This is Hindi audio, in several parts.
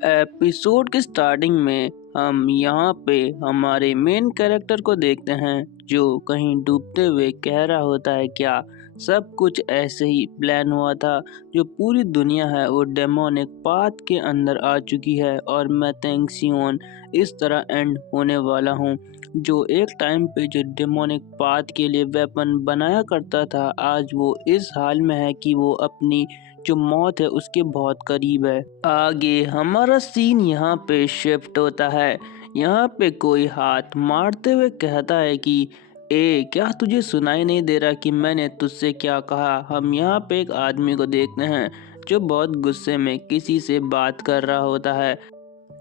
एपिसोड के स्टार्टिंग में हम यहाँ पे हमारे मेन कैरेक्टर को देखते हैं जो कहीं डूबते हुए कह रहा होता है क्या सब कुछ ऐसे ही प्लान हुआ था। जो पूरी दुनिया है वो डेमोनिक पाथ के अंदर आ चुकी है और मैं तेंगसियोन इस तरह एंड होने वाला हूँ। जो एक टाइम पे जो डेमोनिक पाथ के लिए वेपन बनाया करता था आज वो इस हाल में है कि वो अपनी जो मौत है उसके बहुत करीब है। आगे हमारा सीन यहाँ पे शिफ्ट होता है। यहाँ पे कोई हाथ मारते हुए कहता है कि ए क्या तुझे सुनाई नहीं दे रहा कि मैंने तुझसे क्या कहा। हम यहाँ पे एक आदमी को देखते हैं जो बहुत गुस्से में किसी से बात कर रहा होता है।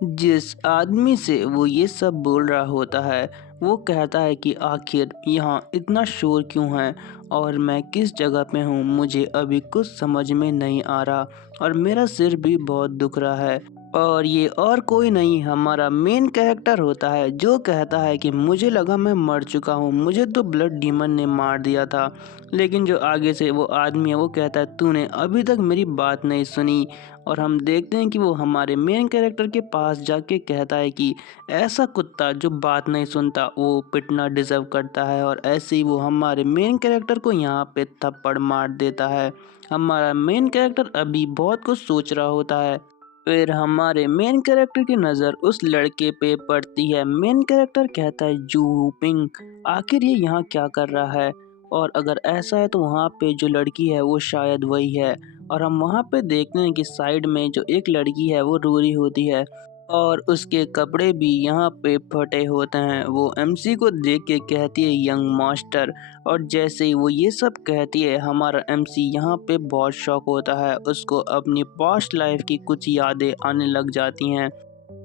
जिस आदमी से वो ये सब बोल रहा होता है वो कहता है कि आखिर यहाँ इतना शोर क्यों है और मैं किस जगह पे हूँ, मुझे अभी कुछ समझ में नहीं आ रहा और मेरा सिर भी बहुत दुख रहा है। और ये और कोई नहीं हमारा मेन कैरेक्टर होता है जो कहता है कि मुझे लगा मैं मर चुका हूँ, मुझे तो ब्लड डीमन ने मार दिया था। लेकिन जो आगे से वो आदमी है वो कहता है तूने अभी तक मेरी बात नहीं सुनी। और हम देखते हैं कि वो हमारे मेन कैरेक्टर के पास जाके कहता है कि ऐसा कुत्ता जो बात नहीं सुनता वो पिटना डिजर्व करता है। और ऐसे ही वो हमारे मेन कैरेक्टर को यहाँ पे थप्पड़ मार देता है। हमारा मेन कैरेक्टर अभी बहुत कुछ सोच रहा होता है। फिर हमारे मेन कैरेक्टर की नज़र उस लड़के पे पड़ती है। मेन कैरेक्टर कहता है जू पिंग आखिर ये यहाँ क्या कर रहा है और अगर ऐसा है तो वहाँ पे जो लड़की है वो शायद वही है। और हम वहाँ पे देखते हैं कि साइड में जो एक लड़की है वो रो रही होती है और उसके कपड़े भी यहाँ पे फटे होते हैं। वो एमसी को देख के कहती है यंग मास्टर। और जैसे ही वो ये सब कहती है हमारा एमसी यहाँ पे बहुत शॉक होता है, उसको अपनी पास्ट लाइफ की कुछ यादें आने लग जाती हैं।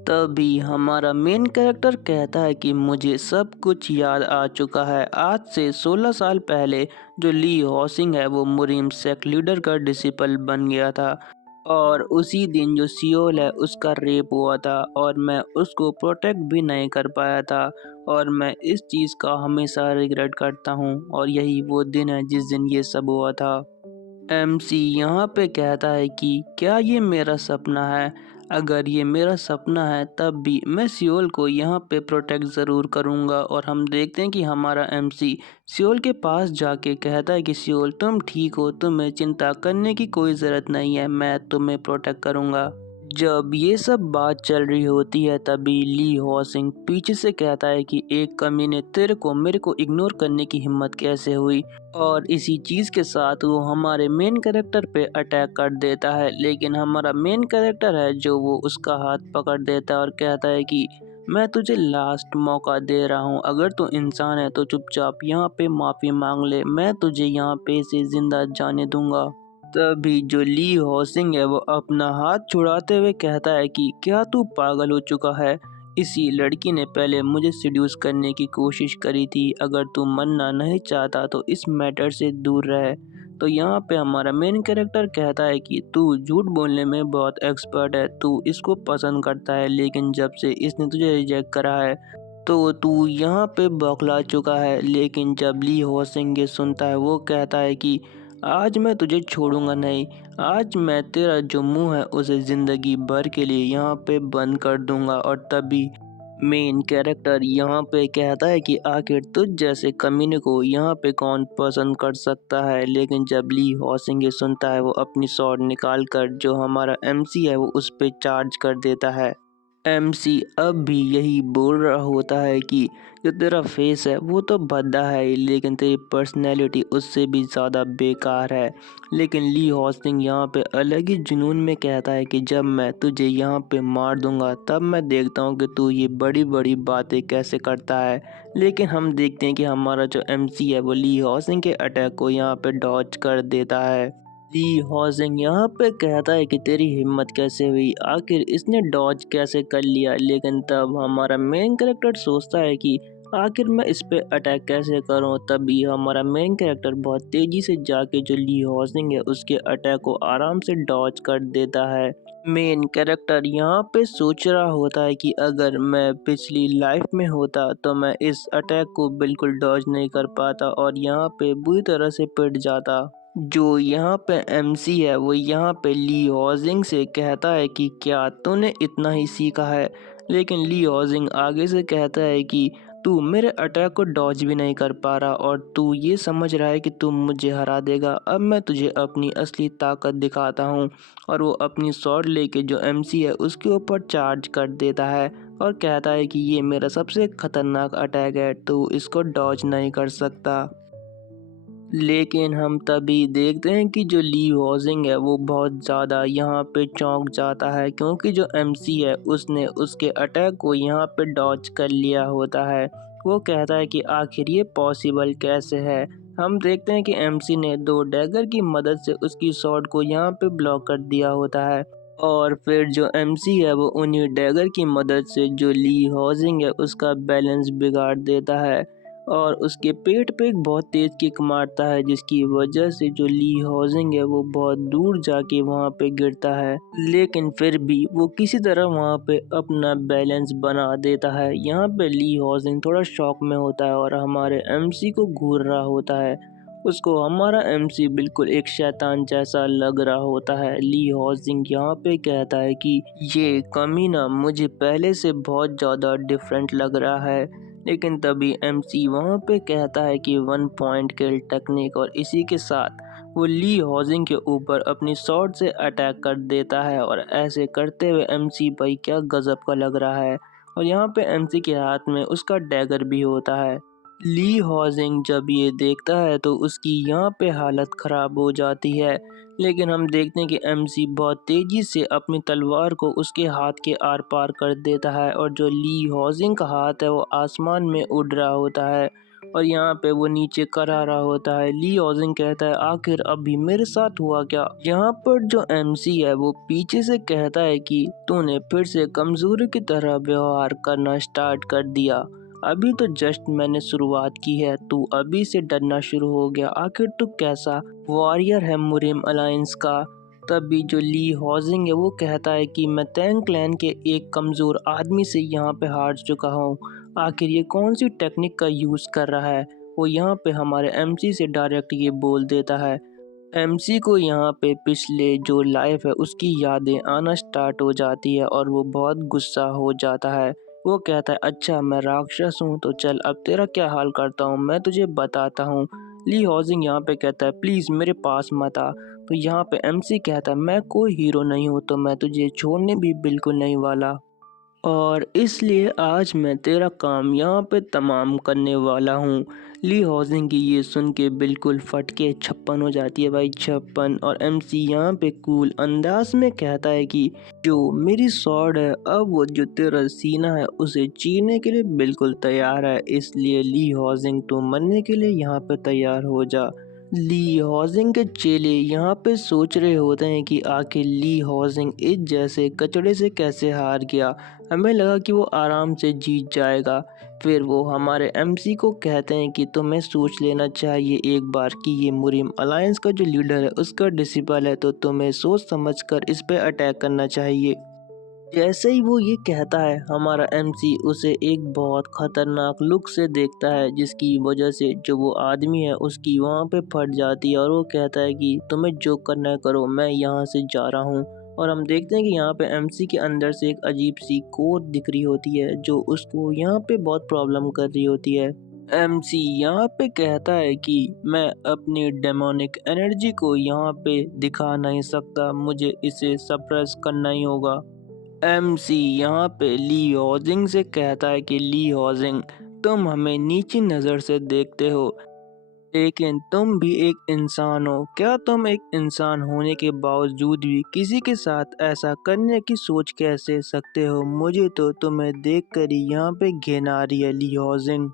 तभी हमारा मेन कैरेक्टर कहता है कि मुझे सब कुछ याद आ चुका है। आज से 16 साल पहले जो ली हॉसिंग है वो मुरीम सेक्ट लीडर का डिसिपल बन गया था और उसी दिन जो सियोल है उसका रेप हुआ था और मैं उसको प्रोटेक्ट भी नहीं कर पाया था और मैं इस चीज़ का हमेशा रिग्रेट करता हूँ। और यही वो दिन है जिस दिन ये सब हुआ था। एमसी यहाँ पे कहता है कि क्या ये मेरा सपना है? अगर ये मेरा सपना है तब भी मैं सियोल को यहाँ पे प्रोटेक्ट ज़रूर करूँगा। और हम देखते हैं कि हमारा एमसी सियोल के पास जाके कहता है कि सियोल तुम ठीक हो, तुम्हें चिंता करने की कोई ज़रूरत नहीं है, मैं तुम्हें प्रोटेक्ट करूँगा। जब ये सब बात चल रही होती है तभी ली हॉसिंग पीछे से कहता है कि एक कमीने तेरे को मेरे को इग्नोर करने की हिम्मत कैसे हुई। और इसी चीज़ के साथ वो हमारे मेन कैरेक्टर पे अटैक कर देता है। लेकिन हमारा मेन कैरेक्टर है जो वो उसका हाथ पकड़ देता है और कहता है कि मैं तुझे लास्ट मौका दे रहा हूँ, अगर तू इंसान है तो चुपचाप यहाँ पे माफ़ी मांग ले, मैं तुझे यहाँ पे से ज़िंदा जाने दूंगा। तभी जो ली हॉसिंग है वो अपना हाथ छुड़ाते हुए कहता है कि क्या तू पागल हो चुका है? इसी लड़की ने पहले मुझे सिड्यूस करने की कोशिश करी थी, अगर तू मनना नहीं चाहता तो इस मैटर से दूर रहे। तो यहाँ पे हमारा मेन कैरेक्टर कहता है कि तू झूठ बोलने में बहुत एक्सपर्ट है, तू इसको पसंद करता है लेकिन जब से इसने तुझे रिजेक्ट करा है तो तू यहाँ पे बौखला चुका है। लेकिन जब ली हॉसिंग ये सुनता है वो कहता है कि आज मैं तुझे छोड़ूंगा नहीं, आज मैं तेरा जो मुंह है उसे जिंदगी भर के लिए यहाँ पे बंद कर दूंगा। और तभी मेन कैरेक्टर यहाँ पे कहता है कि आखिर तुझ जैसे कमीने को यहाँ पे कौन पसंद कर सकता है। लेकिन जब ली हॉसिंग ये सुनता है वो अपनी स्वॉर्ड निकाल कर जो हमारा एमसी है वो उस पे चार्ज कर देता है। एमसी अब भी यही बोल रहा होता है कि जो तेरा फेस है वो तो भद्दा है ही, लेकिन तेरी पर्सनैलिटी उससे भी ज़्यादा बेकार है। लेकिन ली हॉस्टिंग यहाँ पे अलग ही जुनून में कहता है कि जब मैं तुझे यहाँ पे मार दूंगा तब मैं देखता हूँ कि तू ये बड़ी बड़ी बातें कैसे करता है। लेकिन हम देखते हैं कि हमारा जो एमसी है वो ली हॉस्टिंग के अटैक को यहाँ पे डॉज कर देता है। ली हॉजिंग यहाँ पे कहता है कि तेरी हिम्मत कैसे हुई, आखिर इसने डॉज कैसे कर लिया। लेकिन तब हमारा मेन कैरेक्टर सोचता है कि आखिर मैं इस पे अटैक कैसे करूं। तभी हमारा मेन कैरेक्टर बहुत तेजी से जाके जो ली हॉजिंग है उसके अटैक को आराम से डॉज कर देता है। मेन कैरेक्टर यहाँ पे सोच रहा होता है कि अगर मैं पिछली लाइफ में होता तो मैं इस अटैक को बिल्कुल डॉज नहीं कर पाता और यहाँ पे बुरी तरह से पिट जाता। जो यहाँ पे एमसी है वो यहाँ पे ली हॉजिंग से कहता है कि क्या तूने इतना ही सीखा है, लेकिन ली हॉजिंग आगे से कहता है कि तू मेरे अटैक को डॉज भी नहीं कर पा रहा और तू ये समझ रहा है कि तू मुझे हरा देगा। अब मैं तुझे अपनी असली ताकत दिखाता हूँ। और वो अपनी स्वॉर्ड लेके जो एमसी है उसके ऊपर चार्ज कर देता है और कहता है कि ये मेरा सबसे खतरनाक अटैक है, तू इसको डॉज नहीं कर सकता। लेकिन हम तभी देखते हैं कि जो ली हॉजिंग है वो बहुत ज़्यादा यहाँ पे चौंक जाता है, क्योंकि जो एमसी है उसने उसके अटैक को यहाँ पे डॉज कर लिया होता है। वो कहता है कि आखिर ये पॉसिबल कैसे है। हम देखते हैं कि एमसी ने दो डैगर की मदद से उसकी शॉट को यहाँ पे ब्लॉक कर दिया होता है। और फिर जो एमसी है वो उन्हीं डैगर की मदद से जो ली हॉजिंग है उसका बैलेंस बिगाड़ देता है और उसके पेट पे एक बहुत तेज किक मारता है, जिसकी वजह से जो ली हॉजिंग है वो बहुत दूर जाके वहाँ पे गिरता है। लेकिन फिर भी वो किसी तरह वहाँ पे अपना बैलेंस बना देता है। यहाँ पे ली हॉजिंग थोड़ा शॉक में होता है और हमारे एमसी को घूर रहा होता है। उसको हमारा एमसी बिल्कुल एक शैतान जैसा लग रहा होता है। ली हॉजिंग यहाँ पे कहता है कि ये कमीना मुझे पहले से बहुत ज़्यादा डिफरेंट लग रहा है। लेकिन तभी एमसी वहाँ पे कहता है कि 1 पॉइंट किल टेक्निक, और इसी के साथ वो ली हॉजिंग के ऊपर अपनी शॉट से अटैक कर देता है। और ऐसे करते हुए एमसी भाई क्या गजब का लग रहा है। और यहाँ पे एमसी के हाथ में उसका डैगर भी होता है। ली हॉजिंग जब ये देखता है तो उसकी यहाँ पे हालत ख़राब हो जाती है। लेकिन हम देखते हैं कि एमसी बहुत तेज़ी से अपनी तलवार को उसके हाथ के आर पार कर देता है और जो ली हॉजिंग का हाथ है वो आसमान में उड़ रहा होता है और यहाँ पे वो नीचे करा रहा होता है। ली हॉजिंग कहता है आखिर अभी मेरे साथ हुआ क्या। यहाँ पर जो एमसी है वो पीछे से कहता है कि तूने फिर से कमजोरी की तरह व्यवहार करना स्टार्ट कर दिया। अभी तो जस्ट मैंने शुरुआत की है, तू अभी से डरना शुरू हो गया। आखिर तू कैसा वॉरियर है मुरिम अलायंस का। तभी जो ली हॉजिंग है वो कहता है कि मैं टैंग क्लैन के एक कमज़ोर आदमी से यहाँ पे हार चुका हूँ। आखिर ये कौन सी टेक्निक का यूज़ कर रहा है। वो यहाँ पे हमारे एमसी से डायरेक्ट ये बोल देता है। एमसी को यहाँ पे पिछले जो लाइफ है उसकी यादें आना स्टार्ट हो जाती है और वो बहुत गुस्सा हो जाता है। वो कहता है अच्छा मैं राक्षस हूँ तो चल अब तेरा क्या हाल करता हूँ, मैं तुझे बताता हूँ। ली हॉजिंग यहाँ पे कहता है प्लीज़ मेरे पास मत आ। तो यहाँ पे एमसी कहता है मैं कोई हीरो नहीं हूँ तो मैं तुझे छोड़ने भी बिल्कुल नहीं वाला, और इसलिए आज मैं तेरा काम यहाँ पे तमाम करने वाला हूँ। ली हॉजिंग की ये सुन के बिल्कुल फट के छप्पन हो जाती है भाई, छप्पन। और एमसी यहाँ पे कूल अंदाज में कहता है कि जो मेरी स्वॉर्ड है अब वो जो तेरा सीना है उसे चीरने के लिए बिल्कुल तैयार है, इसलिए ली हॉजिंग तू मरने के लिए यहाँ पे तैयार हो जा। ली हॉजिंग के चेले यहाँ पे सोच रहे होते हैं कि आखिर ली हॉजिंग इस जैसे कचड़े से कैसे हार गया। हमें लगा कि वो आराम से जीत जाएगा। फिर वो हमारे एमसी को कहते हैं कि तुम्हें सोच लेना चाहिए एक बार कि ये मुरिम अलायंस का जो लीडर है उसका डिसिपल है, तो तुम्हें सोच समझकर इस पे अटैक करना चाहिए। जैसे ही वो ये कहता है हमारा एमसी उसे एक बहुत खतरनाक लुक से देखता है, जिसकी वजह से जो वो आदमी है उसकी वहाँ पे फट जाती है और वो कहता है कि तुम्हें जो करना है करो, मैं यहाँ से जा रहा हूँ। और हम देखते हैं कि यहाँ पे एमसी के अंदर से एक अजीब सी कोड दिख रही होती है जो उसको यहाँ पे बहुत प्रॉब्लम कर रही होती है। एमसी यहाँ पे कहता है कि मैं अपनी डेमोनिक एनर्जी को यहाँ पे दिखा नहीं सकता, मुझे इसे सप्रेस करना ही होगा। एमसी यहाँ पे ली हॉजिंग से कहता है कि ली हॉजिंग तुम हमें नीची नज़र से देखते हो, लेकिन तुम भी एक इंसान हो। क्या तुम एक इंसान होने के बावजूद भी किसी के साथ ऐसा करने की सोच कैसे सकते हो। मुझे तो तुम्हें देखकर ही यहाँ पे घिन आ रही है ली हॉजिंग।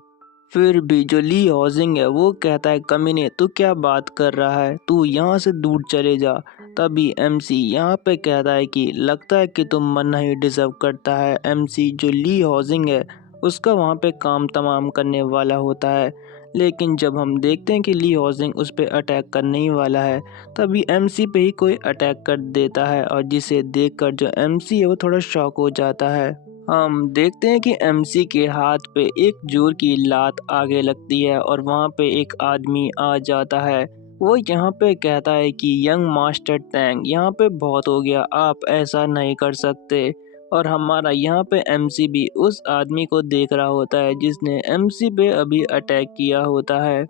फिर भी जो ली हॉजिंग है वो कहता है कमीने तू क्या बात कर रहा है, तू यहाँ से दूर चले जा। तभी एमसी यहाँ पे कहता है कि लगता है कि तुम मरना ही डिजर्व करता है। एमसी जो ली हॉजिंग है उसका वहाँ पे काम तमाम करने वाला होता है, लेकिन जब हम देखते हैं कि ली हॉजिंग उस पर अटैक करने ही वाला है तभी एमसी पे ही कोई अटैक कर देता है, और जिसे देखकर जो एमसी है वो थोड़ा शॉक हो जाता है। हम देखते हैं कि एमसी के हाथ पे एक जोर की लात आगे लगती है और वहाँ पे एक आदमी आ जाता है। वो यहाँ पे कहता है कि यंग मास्टर टैंग यहाँ पे बहुत हो गया, आप ऐसा नहीं कर सकते। और हमारा यहाँ पे एमसी भी उस आदमी को देख रहा होता है जिसने एमसी पे अभी अटैक किया होता है।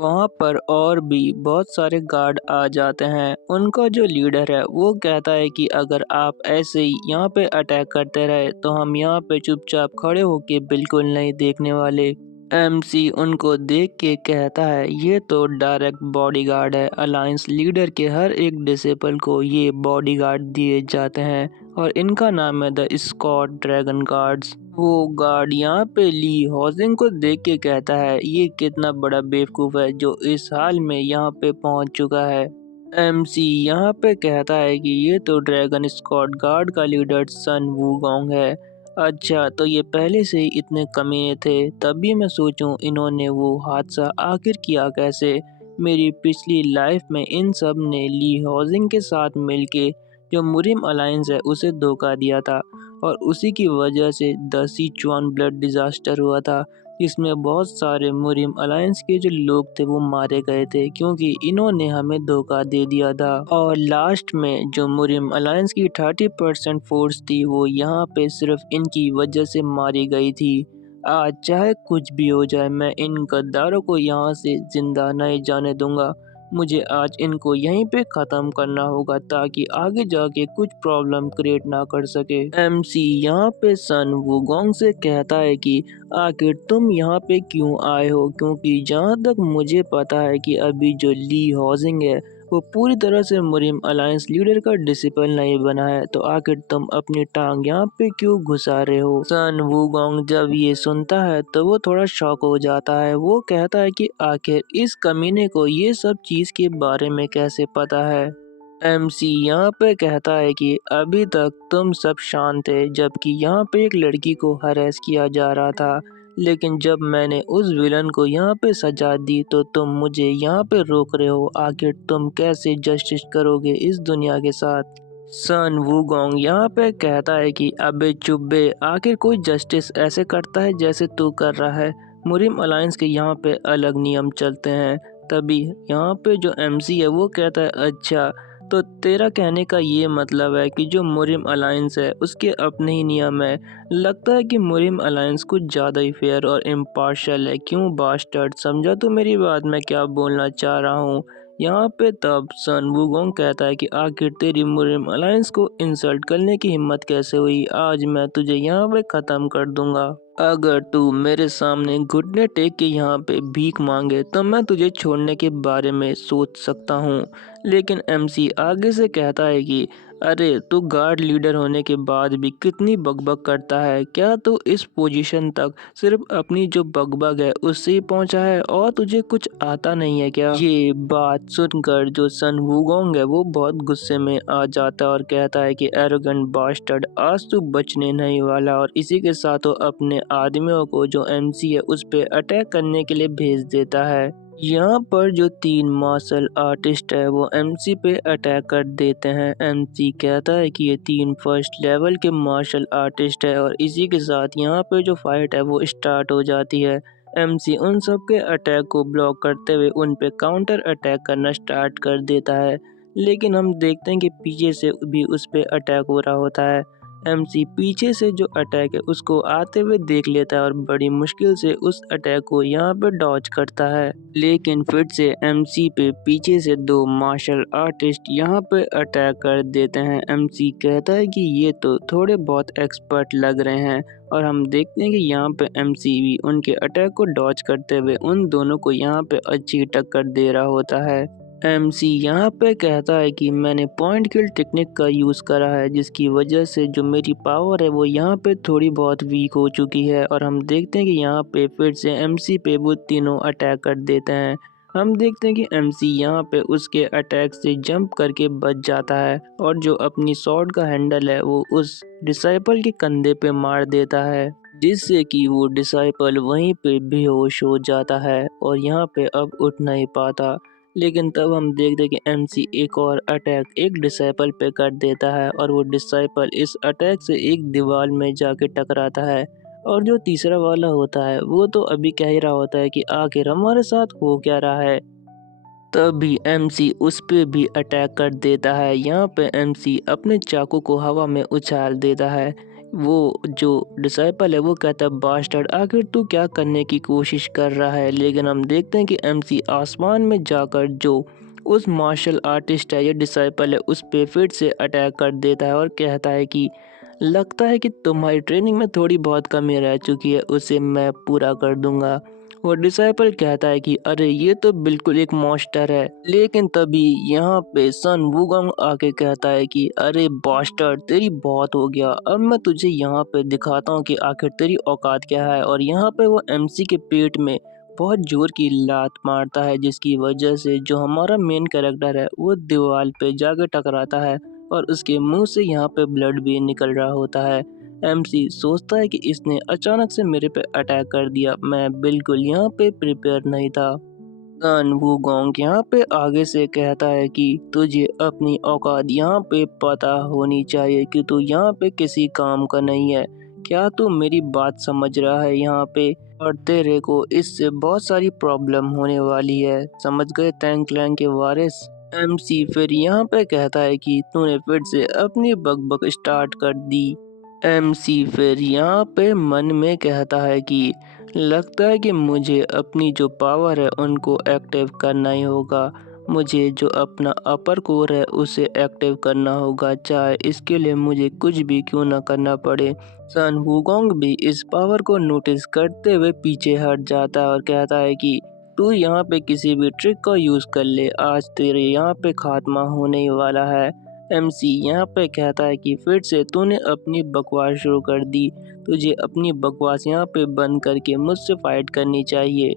वहाँ पर और भी बहुत सारे गार्ड आ जाते हैं। उनका जो लीडर है वो कहता है कि अगर आप ऐसे ही यहाँ पे अटैक करते रहे तो हम यहाँ पे चुपचाप खड़े होके बिल्कुल नहीं देखने वाले। एमसी उनको देख के कहता है ये तो डायरेक्ट बॉडीगार्ड है, अलायंस लीडर के हर एक डिसेबल को ये बॉडीगार्ड दिए जाते हैं और इनका नाम है द स्कॉट ड्रैगन गार्ड्स। वो गार्ड यहाँ पे ली हॉजिंग को देख के कहता है ये कितना बड़ा बेवकूफ़ है जो इस हाल में यहाँ पे पहुँच चुका है। एमसी यहाँ पे कहता है कि ये तो ड्रैगन स्क्वाड गार्ड का लीडर सन वूगोंग है। अच्छा, तो ये पहले से ही इतने कमीने थे, तभी मैं सोचूं इन्होंने वो हादसा आखिर किया कैसे। मेरी पिछली लाइफ में इन सब ने ली हाउसिंग के साथ मिलके जो मुरिम अलायंस है उसे धोखा दिया था और उसी की वजह से द सिचुआन ब्लड डिजास्टर हुआ था जिसमें बहुत सारे मुरिम अलायंस के जो लोग थे वो मारे गए थे क्योंकि इन्होंने हमें धोखा दे दिया था। और लास्ट में जो मुरिम अलायंस की 30% फोर्स थी वो यहाँ पे सिर्फ इनकी वजह से मारी गई थी। आज चाहे कुछ भी हो जाए मैं इन गद्दारों को यहाँ से जिंदा नहीं जाने दूंगा। मुझे आज इनको यहीं पे ख़त्म करना होगा ताकि आगे जाके कुछ प्रॉब्लम क्रिएट ना कर सके। एमसी यहाँ पे सन वुगोंग से कहता है कि आखिर तुम यहाँ पे क्यों आए हो, क्योंकि जहाँ तक मुझे पता है कि अभी जो ली हाउसिंग है वो पूरी तरह से मुरिम अलायंस लीडर का डिसिपल नहीं बना है, तो आखिर तुम अपनी टांग यहाँ पे क्यों घुसा रहे हो। सन वूगोंग जब ये सुनता है तो वो थोड़ा शॉक हो जाता है। वो कहता है कि आखिर इस कमीने को ये सब चीज के बारे में कैसे पता है। एमसी यहाँ पे कहता है कि अभी तक तुम सब शांत थे जबकि यहाँ पे एक लड़की को हरेस किया जा रहा था, लेकिन जब मैंने उस विलन को यहाँ पे सजा दी तो तुम मुझे यहाँ पे रोक रहे हो। आखिर तुम कैसे जस्टिस करोगे इस दुनिया के साथ। सन वूगोंग यहाँ पे कहता है कि अबे चुप बे, आखिर कोई जस्टिस ऐसे करता है जैसे तू कर रहा है। मुरिम अलायंस के यहाँ पे अलग नियम चलते हैं। तभी यहाँ पे जो एमसी है वो कहता है अच्छा, तो तेरा कहने का ये मतलब है कि जो मुरिम अलायंस है उसके अपने ही नियम है। लगता है कि मुरिम अलायंस कुछ ज़्यादा ही फेयर और इम्पार्शियल है। क्यों बास्टर्ड, समझा तो मेरी बात मैं क्या बोलना चाह रहा हूँ। यहाँ पे तब सन वूगोंग कहता है कि आखिर तेरी मुरिम अलायंस को इंसल्ट करने की हिम्मत कैसे हुई। आज मैं तुझे यहाँ पे ख़त्म कर दूंगा। अगर तू मेरे सामने घुटने टेक के यहाँ पे भीख मांगे तो मैं तुझे छोड़ने के बारे में सोच सकता हूँ। लेकिन एमसी आगे से कहता है कि अरे तू गार्ड लीडर होने के बाद भी कितनी बकबक करता है। क्या तू इस पोजीशन तक सिर्फ अपनी जो बकबक है उससे ही पहुंचा है और तुझे कुछ आता नहीं है क्या। ये बात सुनकर जो सन वूगोंग है वो बहुत गुस्से में आ जाता है और कहता है कि एरोगेंट बास्टर्ड, आज तू बचने नहीं वाला। और इसी के साथ वो अपने आदमियों को जो एमसी है उस पे अटैक करने के लिए भेज देता है। यहाँ पर जो 3 मार्शल आर्टिस्ट है वो एमसी पे अटैक कर देते हैं। एमसी कहता है कि ये 3 फर्स्ट लेवल के मार्शल आर्टिस्ट है और इसी के साथ यहाँ पे जो फाइट है वो स्टार्ट हो जाती है। एमसी उन सब के अटैक को ब्लॉक करते हुए उन पे काउंटर अटैक करना स्टार्ट कर देता है, लेकिन हम देखते हैं कि पीछे से भी उस पे अटैक हो रहा होता है। एमसी पीछे से जो अटैक है उसको आते हुए देख लेता है और बड़ी मुश्किल से उस अटैक को यहाँ पे डॉज करता है, लेकिन फिर से एमसी पे पीछे से 2 मार्शल आर्टिस्ट यहाँ पे अटैक कर देते हैं। एमसी कहता है कि ये तो थोड़े बहुत एक्सपर्ट लग रहे हैं और हम देखते हैं कि यहाँ पे एमसी भी उनके अटैक को डॉज करते हुए उन दोनों को यहाँ पे अच्छी टक्कर दे रहा होता है। एमसी यहाँ पे कहता है कि मैंने पॉइंट किल टेक्निक का यूज़ करा है जिसकी वजह से जो मेरी पावर है वो यहाँ पे थोड़ी बहुत वीक हो चुकी है। और हम देखते हैं कि यहाँ पे फिर से एमसी पे वो तीनों अटैक कर देते हैं। हम देखते हैं कि एमसी यहाँ पे उसके अटैक से जंप करके बच जाता है और जो अपनी स्वॉर्ड का हैंडल है वो उस डिसाइपल के कंधे पे मार देता है, जिससे कि वो डिसाइपल वहीं पे बेहोश हो जाता है और यहाँ पे अब उठ नहीं पाता। लेकिन तब हम देखते हैं कि एमसी एक और अटैक एक डिसाइपल पे कर देता है और वो डिसाइपल इस अटैक से एक दीवार में जाके टकराता है। और जो तीसरा वाला होता है वो तो अभी कह ही रहा होता है कि आखिर हमारे साथ हो क्या रहा है। तभी एमसी उस पे भी अटैक कर देता है। यहाँ पे एमसी अपने चाकू को हवा में उछाल देता है। वो जो डिसाइपल है वो कहता है, बास्टर्ड आखिर तू क्या करने की कोशिश कर रहा है। लेकिन हम देखते हैं कि एमसी आसमान में जाकर जो उस मार्शल आर्टिस्ट है या डिसाइपल है उस पे फिर से अटैक कर देता है और कहता है कि लगता है कि तुम्हारी ट्रेनिंग में थोड़ी बहुत कमी रह चुकी है, उसे मैं पूरा कर दूंगा। वो डिसाइपल कहता है कि अरे ये तो बिल्कुल एक मॉन्स्टर है। लेकिन तभी यहाँ पे सन वुगोंग आके कहता है कि अरे बास्टर्ड तेरी बहुत हो गया, अब मैं तुझे यहाँ पे दिखाता हूँ कि आखिर तेरी औकात क्या है। और यहाँ पे वो एमसी के पेट में बहुत जोर की लात मारता है, जिसकी वजह से जो हमारा मेन कैरेक्टर है वो दीवार पे जाके टकराता है और उसके मुंह से यहाँ पे ब्लड भी निकल रहा होता है। एमसी सोचता है कि इसने अचानक से मेरे पे अटैक कर दिया, मैं बिल्कुल यहाँ पे प्रिपेयर नहीं था। सन वूगोंग यहाँ पे आगे से कहता है कि तुझे अपनी औकात यहाँ पे पता होनी चाहिए कि तू यहाँ पे किसी काम का नहीं है। क्या तू मेरी बात समझ रहा है यहाँ पे? और तेरे को इससे बहुत सारी प्रॉब्लम होने वाली है, समझ गए टैंक क्लैंग के वारिस? एमसी फिर यहाँ पे कहता है कि तूने फिर से अपनी बकबक स्टार्ट कर दी। एमसी फिर यहाँ पे मन में कहता है कि लगता है कि मुझे अपनी जो पावर है उनको एक्टिव करना ही होगा। मुझे जो अपना अपर कोर है उसे एक्टिव करना होगा, चाहे इसके लिए मुझे कुछ भी क्यों ना करना पड़े। सन वुगोंग भी इस पावर को नोटिस करते हुए पीछे हट जाता है और कहता है कि तू यहाँ पे किसी भी ट्रिक का यूज़ कर ले, आज तेरे यहाँ पे खात्मा होने ही वाला है। एमसी यहाँ पे कहता है कि फिर से तूने अपनी बकवास शुरू कर दी, तुझे अपनी बकवास यहाँ पे बंद करके मुझसे फाइट करनी चाहिए।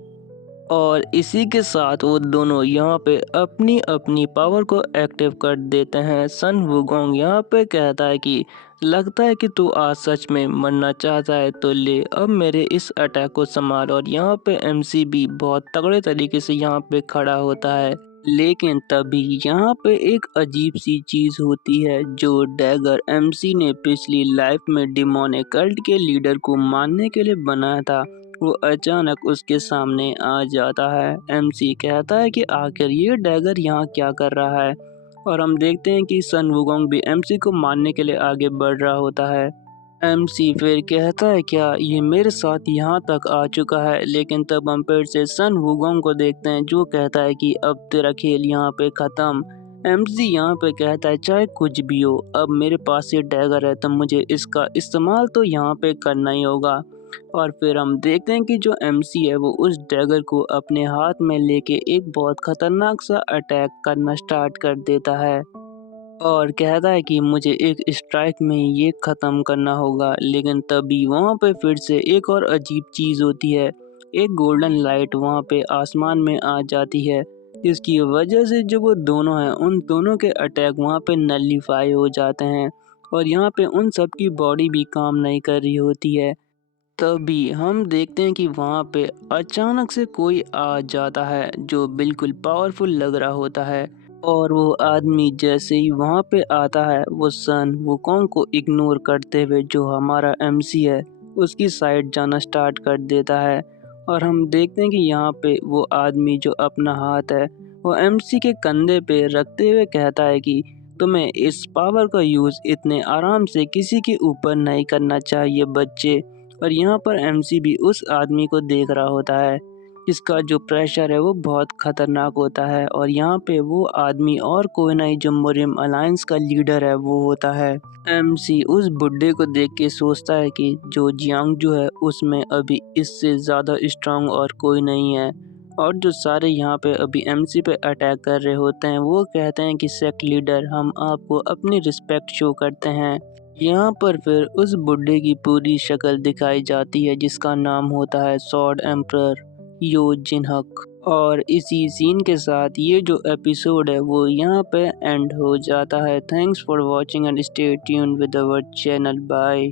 और इसी के साथ वो दोनों यहाँ पे अपनी अपनी पावर को एक्टिव कर देते हैं। सन वुगोंग यहाँ पे कहता है कि लगता है कि तू आज सच में मरना चाहता है, तो ले अब मेरे इस अटैक को संभाल। और यहाँ पे एमसी भी बहुत तगड़े तरीके से यहाँ पे खड़ा होता है। लेकिन तभी यहाँ पे एक अजीब सी चीज होती है, जो डैगर एमसी ने पिछली लाइफ में डिमोनिक कल्ट के लीडर को मारने के लिए बनाया था, वो अचानक उसके सामने आ जाता है। एमसी कहता है कि आखिर ये डैगर यहाँ क्या कर रहा है। और हम देखते हैं कि सन वुगोंग भी एमसी को मारने के लिए आगे बढ़ रहा होता है। एमसी फिर कहता है क्या ये मेरे साथ यहाँ तक आ चुका है। लेकिन तब हम फिर से सन वुगोंग को देखते हैं, जो कहता है कि अब तेरा खेल यहाँ पे खत्म। एमसी यहाँ पे कहता है चाहे कुछ भी हो, अब मेरे पास ये डैगर है तो मुझे इसका इस्तेमाल तो यहाँ पे करना ही होगा। और फिर हम देखते हैं कि जो एमसी है वो उस डैगर को अपने हाथ में लेके एक बहुत खतरनाक सा अटैक करना स्टार्ट कर देता है और कहता है कि मुझे एक स्ट्राइक में ये ख़त्म करना होगा। लेकिन तभी वहाँ पे फिर से एक और अजीब चीज़ होती है, एक गोल्डन लाइट वहाँ पे आसमान में आ जाती है, जिसकी वजह से जो वो दोनों हैं उन दोनों के अटैक वहाँ पे नलीफाई हो जाते हैं और यहाँ पे उन सब की बॉडी भी काम नहीं कर रही होती है। तभी हम देखते हैं कि वहाँ पे अचानक से कोई आ जाता है जो बिल्कुल पावरफुल लग रहा होता है। और वो आदमी जैसे ही वहाँ पे आता है वो सन वुकोंग को इग्नोर करते हुए जो हमारा एमसी है उसकी साइड जाना स्टार्ट कर देता है। और हम देखते हैं कि यहाँ पे वो आदमी जो अपना हाथ है वो एमसी के कंधे पे रखते हुए कहता है कि तुम्हें इस पावर का यूज़ इतने आराम से किसी के ऊपर नहीं करना चाहिए बच्चे। और यहाँ पर एमसी भी उस आदमी को देख रहा होता है, इसका जो प्रेशर है वो बहुत खतरनाक होता है। और यहाँ पे वो आदमी और कोई नहीं जो मोरियम अलायंस का लीडर है वो होता है। एमसी उस बुड्ढे को देख के सोचता है कि जो जियांग जो है उसमें अभी इससे ज़्यादा स्ट्रांग और कोई नहीं है। और जो सारे यहाँ पे अभी एमसी पे अटैक कर रहे होते हैं वो कहते हैं कि सेक्ट लीडर हम आपको अपनी रिस्पेक्ट शो करते हैं। यहाँ पर फिर उस बुड्ढे की पूरी शक्ल दिखाई जाती है जिसका नाम होता है सॉर्ड एम्परर यो जिनहक। और इसी सीन के साथ ये जो एपिसोड है वो यहाँ पे एंड हो जाता है। Thanks for watching and stay tuned with our channel. Bye.